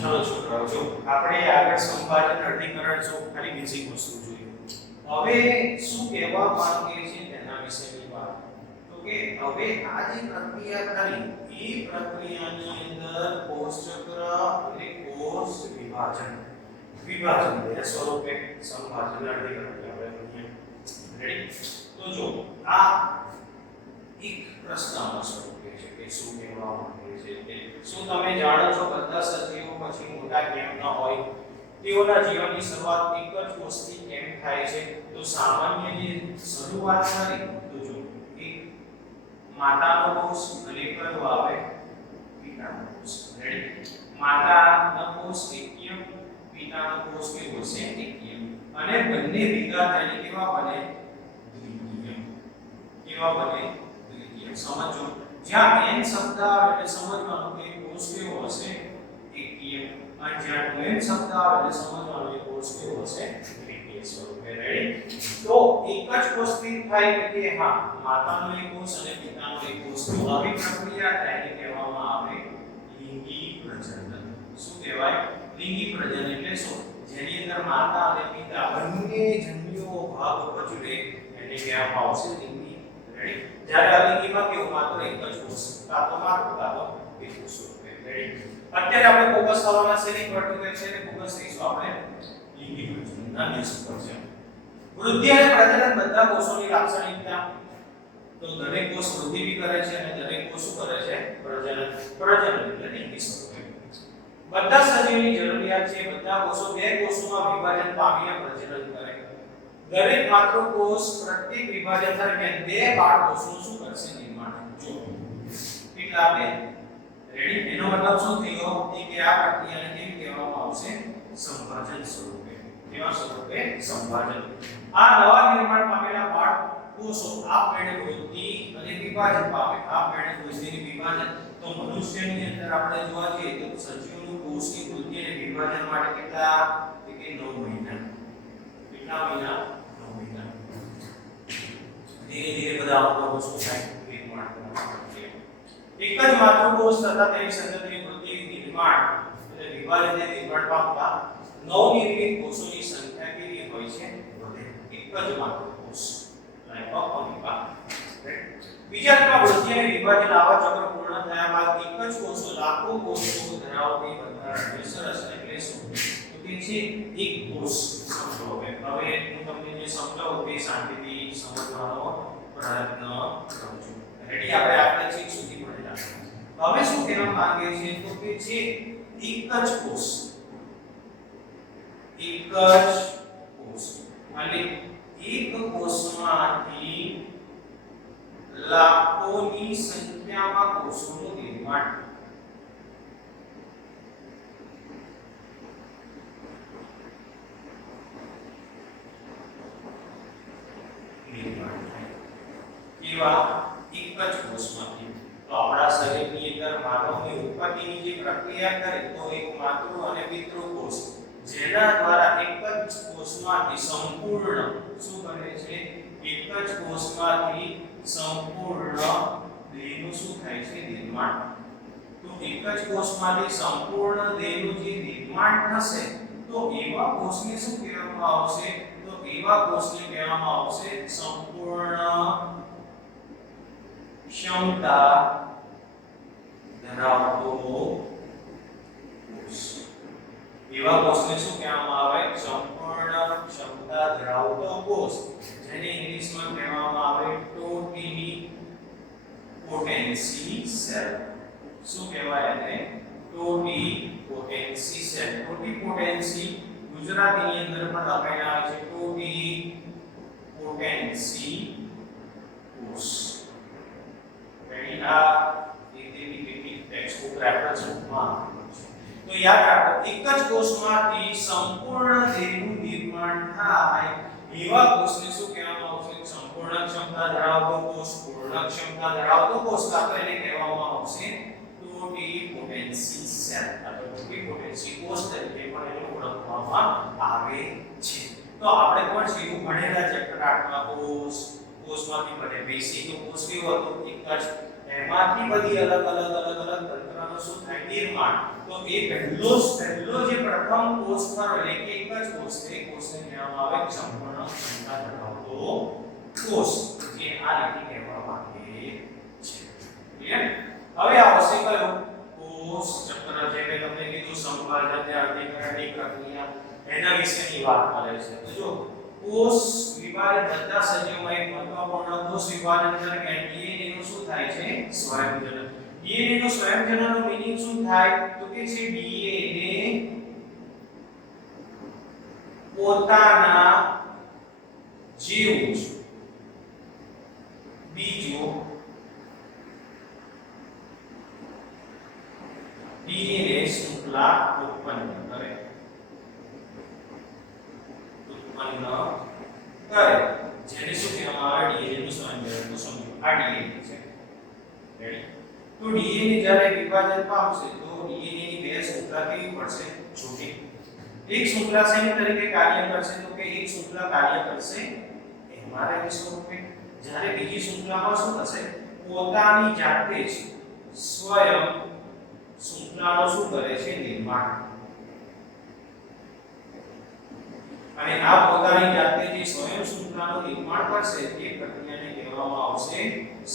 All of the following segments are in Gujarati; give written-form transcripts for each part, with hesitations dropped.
ચલો છોકરાઓ જો આપણે આગળ સંપાદન અર્ધીકરણ જો ખાલી બેઝિક વસ્તુ જોઈએ. હવે શું કહેવા માંગે છે તેના વિશેની વાત. તો કે હવે આ જે પ્રક્રિયા કરી એ પ્રક્રિયાની અંદર કોષ ચક્ર અને કોષ વિભાજન બે સ્વરૂપે સંપાદન અર્ધીકરણ આપણે ભણીએ. રેડી? તો જો આ એક પ્રશ્નના સ્વરૂપે છે કે શું કહેવા માંગે છે તે શું તમે જાણો છો બધા સજીવો પછી મોટા કેમ ન હોય? તેઓના જીવનની શરૂઆત એક જ કોષથી કેમ થાય છે? તો સામાન્ય જે શરૂઆત કરી તો જો એક માતાનો કોષ અને કયો આવે પિતાનો કોષ. રેડી? માતાનો કોષ એકીય, પિતાનો કોષ કેવો છે એકીય, અને બંને ભેગા થઈને કેવા બને દ્વિકીય. કેવા બને દ્વિકીય. સમજો જ્યાં n શબ્દ આવે એટલે સમજવાનું કે કોષ કેવો હશે એકીય, અને જ્યાં n શબ્દ આવે એટલે સમજવાનું કે કોષ કેવો હશે દ્વિકીય સ્વરૂપે. રેડી? તો એક જ કોષથી થાય કે હા માતાનો એક કોષ અને પિતાનો એક કોષ. તો આવી પ્રક્રિયા થાય કે કહેવામાં આવે લિંગી પ્રજનન. શું કહેવાય? લિંગી પ્રજનન એટલે શું? જેની અંદર માતા અને પિતા બંને જન્યુઓ ભાગ ભજવે એને કહેવામાં આવશે લિંગી. રેડી? જ્યારે અલિંગીમાં કેવું માત્ર એક જ કોષ, કાં તો માત્ર કાં તો એક કોષ. રેડી? અત્યારે આપણે ફોકસ કરવાના શેની પર તો કે છે ને ફોકસ થઈશું આપણે લિંગી પ્રજનનના નિષ્કર્ષ પર છે. વૃદ્ધિ અને પ્રજનન બધા કોષોની લાક્ષણિકતા. તો દરેક કોષ વૃદ્ધિ બી કરે છે અને દરેક કોષ શું કરે છે? પ્રજનન એટલે લિંગી સ્વરૂપે. બધા સજીવની જરૂરિયાત છે બધા કોષો બે કોષોમાં વિભાજન પામીને પ્રજનન કરે. દરેક માતૃકોષ પ્રત્યેક વિભાજન દરમિયાન બે બાળકોષનું શું કરશે? નિર્માણ. જો કેટલા બે? રેડી? એનો મતલબ શું થયો કે આ પ્રક્રિયાને કેવી કહેવામાં આવશે? સંભાજન સ્વરૂપે. કેવા સ્વરૂપે? સંભાજન. આ નવા નિર્માણ પામેલા બાળકોષો આપમેળે વૃદ્ધિ અને વિભાજન પામે. આપમેળે વૃદ્ધિ અને વિભાજન. તો મનુષ્યની અંદર આપણે જોવા જઈએ તો સજીવનું કોષની વૃદ્ધિ અને વિભાજન માટે કેટલા? કે 9 મહિના. કેટલા મહિના? 9 મહિના. ધીરે ધીરે બધા કોષો થાય નિર્માણ કરવાનું. એક જ માતૃકોષ તથા તેની સંતતિની વૃદ્ધિ, નિર્માણ એટલે વિભાજન અને નિર્માણ પામતા નવનિર્મિત કોષોની સંખ્યા કેવી હોય છે? વધે. એક જ માતૃકોષ અને અપરિપા. બીજા અર્થમાં વૃદ્ધિ અને વિભાજન આવા ચક્ર પૂર્ણ થયા બાદ એક જ કોષો લાખો કોષો ધરાવતી બંધારણને સરસ એટલે શું? તો કે છે એક કોષ. સમજો હવે હું તમને જે સમજાવું તે શાંતિથી સમજવાનો પ્રયત્ન કરું છું. રેડી? આપણે છેક સુધી ભણેલા. હવે શું કહેવા માંગે છે તો કે છે એક જ કોષ અને એક કોષમાંથી લાખોની સંખ્યામાં કોષોનું નિર્માણ. કેવા? એક જ કોષમાંથી. તો આપણા શરીરની અંદર માનવની ઉત્પત્તિની જે પ્રક્રિયા કરે તો એક માતૃ અને પિતૃ કોષ જેના દ્વારા એક જ કોષમાંથી સંપૂર્ણ શું કરે છે? એક જ કોષમાંથી સંપૂર્ણ દેહનું શું થાય છે? નિર્માણ. તો એક જ કોષમાંથી સંપૂર્ણ દેહનું જે નિર્માણ થશે તો એવા કોષને શું કહેવામાં આવશે? તો એવા કોષને કહેવામાં આવશે સંપૂર્ણ ક્ષમતા ધરાવતો કોષ. એવા કોષને શું કહેવામાં આવે? સંપૂર્ણ ક્ષમતા ધરાવતો કોષ, જેને ઇંગ્લિશમાં કહેવામાં આવે ટોટી પોટેન્સી સેલ. શું કહેવાય એને? ટોટી પોટેન્સી સેલ. ટોટી પોટેન્સી ગુજરાતીની અંદર પણ લખાયેલા આવે છે ટોટી પોટેન્સી કોષ. આ રીતે ટેક્સ્ટબુક રેફરન્સ બુકમાં તો યાદ રાખો એક જ કોષમાંથી સંપૂર્ણ દેહનું નિર્માણ થાય એવા કોષને શું કહેવામાં આવશે? સંપૂર્ણ ક્ષમતા ધરાવતો કોષ, પૂર્ણ ક્ષમતા ધરાવતો કોષ, કાં તો એને કહેવામાં આવશે ટોટી પોટેન્સી સેલ. આ ટોટી પોટેન્સી કોષ તરીકે પણ એને ઓળખવામાં આવે છે. તો આપણે પણ છે એવું ભણેલા ચેપ્ટર 8 માં કોષમાંથી બને બેસિક કોષ કેવો હતો? એક જ એમાંથી બધી અલગ તંત્રનો શું થાય નિર્માણ. તો એ પહેલો જે પ્રથમ કોષ ખરો એટલે કે એક જ કોષ છે, કોષને કહેવામાં આવે સંપૂર્ણ ક્ષમતા ધરાવતો કોષ, જે આ રીતે કહેવામાં આવે છે. ક્લિયર? હવે આવશે કયો કોષ ચક્ર, જે મેં તમને કીધું સંપાદન અર્ધીકરણની પ્રક્રિયા એના વિશેની વાત કરે છે. તો જો કોષ વિભાજન બધા સજીવોમાં એક મહત્વપૂર્ણ કોષ વિભાજન દરમિયાન ડીએનએ નું શું થાય છે સ્વયંજનન. ડીએનએ નું સ્વયંજનન નો મીનિંગ શું થાય તો કે છે ડીએનએ પોતાના જેવું જ બીજો ડીએનએ શૃંખલા ઉત્પન્ન કરે જેને શું કહેવામાં આવે ડીએનએ નું સ્વયંજનન. તો સમજો આ ડીએનએ છે. રેડી? તો ડીએનએ જ્યારે વિભાજન પામશે તો ડીએનએ ની બે શૃંખલા કેવી પડશે છૂટી. એક શૃંખલા શેની તરીકે કાર્ય કરશે તો કે એક શૃંખલા કાર્ય કરશે mRNA સ્વરૂપે, જ્યારે બીજી શૃંખલામાં શું થશે પોતાની જાતે જ સ્વયં શૃંખલાનો શું કરે છે નિર્માણ. અને આ પોતાની જાતે જે સ્વયં શૃંખલાનું નિર્માણ કરશે તે પ્રક્રિયાને કહેવામાં આવશે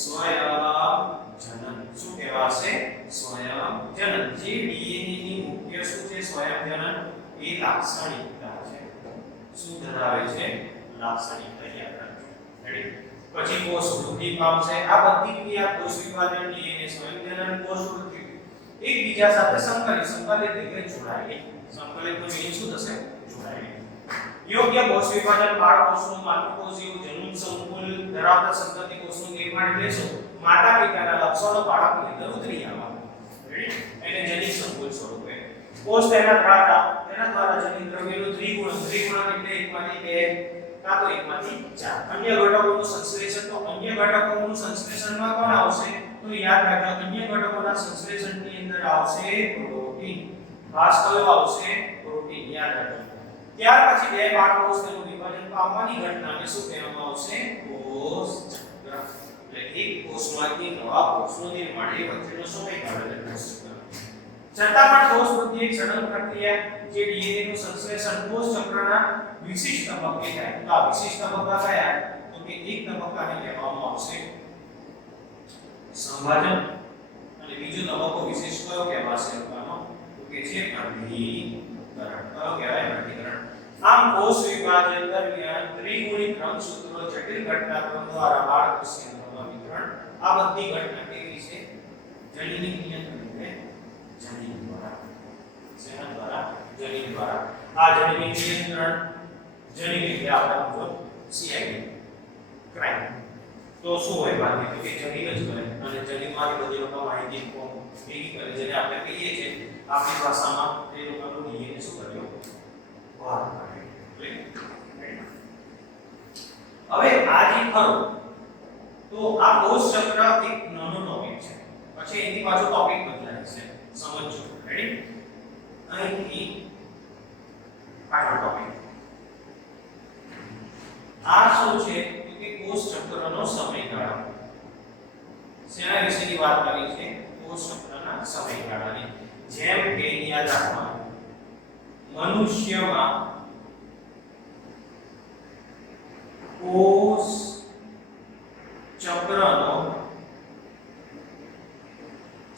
સ્વયંજનન. શું કહેવાશે સ્વયંજનન. જે ડીએનએ ની મુખ્ય શું છે સ્વયંજનન એ લાક્ષણિકતા છે. શું ધરાવે છે લાક્ષણિકતા. યાદ રાખજો. રેડી? પછી કોષ વૃદ્ધિ પામશે. આ બધી ક્રિયા કોષ વિભાજન ડીએનએ સ્વયંજનન કોષ વૃદ્ધિ એકબીજા સાથે સંકલિત રીતે જોડાયેલી. સંકલિતનો મીનિંગ શું થશે જોડાયેલી. યોગ્ય કોષ વિભાજન બાળકોષનું માતૃકોષ જેવું જનન સંકુલ ધરાવતા સંતતિ કોષનું નિર્માણ એટલે શું માતા પિતાના લક્ષણો બાળકની અંદર ઉતરી આવવા. રેડી? એને જનન સંકુલ સ્વરૂપે કોષ તેના દ્વારા જનન દ્રવ્યનું દ્વિગુણન એટલે એકમાંથી બે કાં તો એકમાંથી ચાર. અન્ય ઘટકોનું સંશ્લેષણ. તો અન્ય ઘટકોનું સંશ્લેષણમાં કોણ આવશે તો યાદ રાખજો અન્ય ઘટકોના સંશ્લેષણની અંદર આવશે પ્રોટીન. ખાસ કયો આવશે પ્રોટીન. યાદ રાખજો. ત્યાર પછી બે બાળકોષ તેનું વિભાજન પામવાની ઘટનાને શું કહેવામાં આવશે કોષ ચક્ર. એટલે એક કોષમાંથી નવા કોષનું નિર્માણ એ વચ્ચેનો સમયગાળો એટલે કોષ ચક્ર. છતાં પણ કોષ વૃદ્ધિ એક સળંગ પ્રક્રિયા જે ડીએનએ નું સંશ્લેષણ કોષ ચક્રના વિશિષ્ટ તબક્કે થાય. તો આ વિશિષ્ટ તબક્કા કયા તો કે એક તબક્કાને કહેવામાં આવશે સંભાજન અને બીજો તબક્કો વિશેષ કયો કહેવાશે તો કે છે અર્ધીકરણ. કયો કહેવાય અર્ધીકરણ. આમ કોષ વિભાજન દરમિયાન ત્રિગુણિત રંગસૂત્રો જટિલ ઘટનાક્રમ દ્વારા બાળકોષ કેન્દ્રમાં વિતરણ. આ બધી ઘટના કેવી છે જનીનિક નિયંત્રણ જનીન દ્વારા. શેના દ્વારા જનીન દ્વારા. આ જનીનિક નિયંત્રણ જનીન એટલે આપણા મુજબ સીઆઈડી ક્રાઇમ. તો શું હોય બાકી તો કે જનીન જ કરે અને જનીનમાંથી બધી લોકો માહિતી ભેગી કરે જેને આપણે કહીએ છીએ આપણી ભાષામાં તે લોકોનું ડીએનએ શું કર્યો બહાર કાઢ્યો. હવે આ જે ખરું તો આ કોષ ચક્ર એક નાનો ટોપિક છે. પછી એની પાછો ટોપિક બદલાય છે. સમજો. રેડી? અહીંથી આગળ ટોપિક આ શું છે કે કોષ ચક્રનો સમયગાળો. શેના વિશેની વાત કરી છે કોષ ચક્રના સમયગાળાની. જેમ કે યાદ રાખવાનું મનુષ્યમાં કોષ ચક્રનો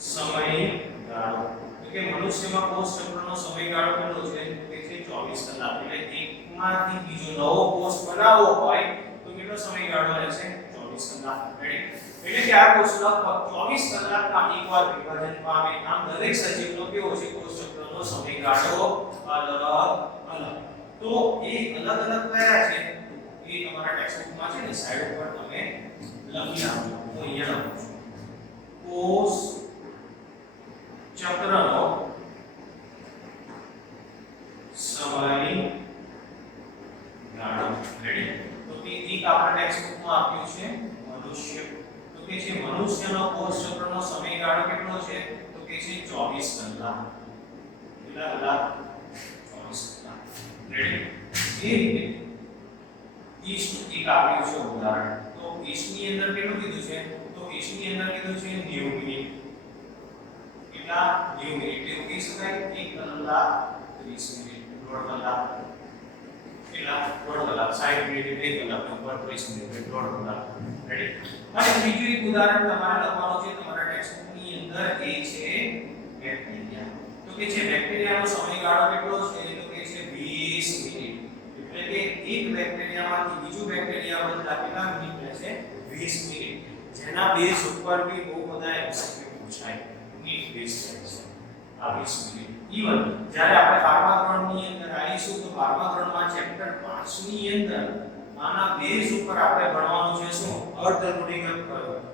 સમયગાળો કે મનુષ્યમાં કોષ ચક્રનો સમયગાળો કેટલો છે કે છે 24 કલાક. એટલે એકમાંથી બીજો નવો કોષ બનાવવો હોય તો કેટલો સમયગાળો રહેશે 24 કલાક. રેડી? એટલે કે આ કોષ લગભગ 24 કલાકમાં એકવાર વિભાજન પામે. આમ દરેક સજીવનો કેવો છે કોષ ચક્રનો સમયગાળો અલગ અલગ. તો એ અલગ અલગ કયા છે એ તમારા ટેક્સ્ટબુકમાં છે ને સાઈડ ઉપર તમે લખી આપજો. હું અહીંયા લખું છું કોષ ચક્રનો સમયગાળો. રેડી? તો કે એક આપણા ટેક્સ્ટબુકમાં આપ્યું છે મનુષ્ય. તો કે છે મનુષ્યનો કોષ ચક્રનો સમયગાળો કેટલો છે તો કે છે 24 કલાક. કેટલા કલાક 24 કલાક. રેડી? એ રીતે ઈસ્ટ એક આપ્યું છે ઉદાહરણ. તો ઈસ્ટની અંદર કેટલું કીધું છે તો ઈસ્ટની અંદર કીધું છે 90 90 મિનિટ એવું કહી શકાય 1 કલાક 30 મિનિટ દોઢ કલાક કેટલા દોઢ કલાક 60 મિનિટ એટલે 1 કલાક ઉપર 30 મિનિટ એટલે દોઢ કલાક રેડી અને બીજું એક ઉદાહરણ તમારે લખવાનું છે તમારા ટેક્સ્ટબુક ની અંદર એ છે બેક્ટેરિયા તો કે છે બેક્ટેરિયાનો સમયગાળો કેટલો છે તો કે છે 20 મિનિટ એટલે કે એક બેક્ટેરિયામાંથી બીજું બેક્ટેરિયા બદલા કેટલા મિનિટ લેશે 20 મિનિટ જેના બેઝ ઉપર બી બહુ બધા એમસીક્યુ પૂછાય મિનિટ બેઝ છે આ 20 મિનિટ ઈવન જ્યારે આપણે 12મા ધોરણની અંદર આવીશું તો 12મા ધોરણમાં ચેપ્ટર 5 ની અંદર આના બેઝ ઉપર આપણે ભણવાનું છે શું અર્ધ રૂઢિગત